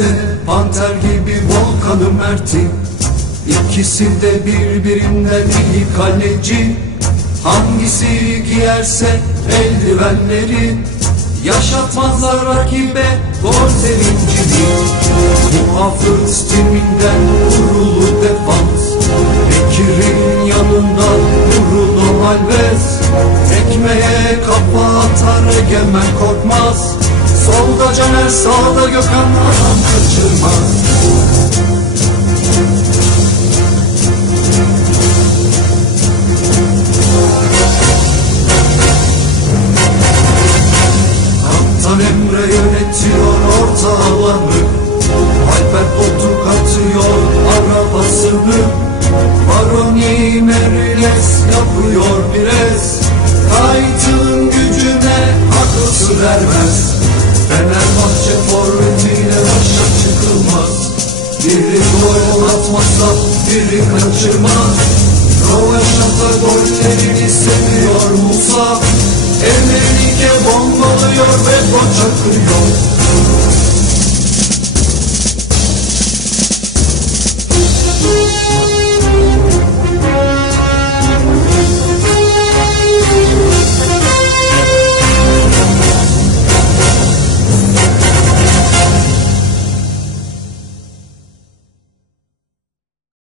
de panter gibi volkanım erti İkisi de birbirinden iyi kaleci. Hangisi giyerse eldivenleri. Yaşatmazlar rakibe gol sevincini. Muhafız timinden vurulu defans. Bekir'in yanından vurulu Alves. Tekmeye kafa atar egemen korkmaz. Solda Caner sağda Gökhan. Adam kaçırmaz Kaptan Emre yönetiyor ortaları Alper Potuk atıyor arabasını. Baroni Meriles yapıyor pres. Kaytın gücüne akıl sır Biri gol atmazsa biri kaçırmaz. Rovaşata gollerini seviyor Musa. Emenike bombalıyor ve gol çakıyor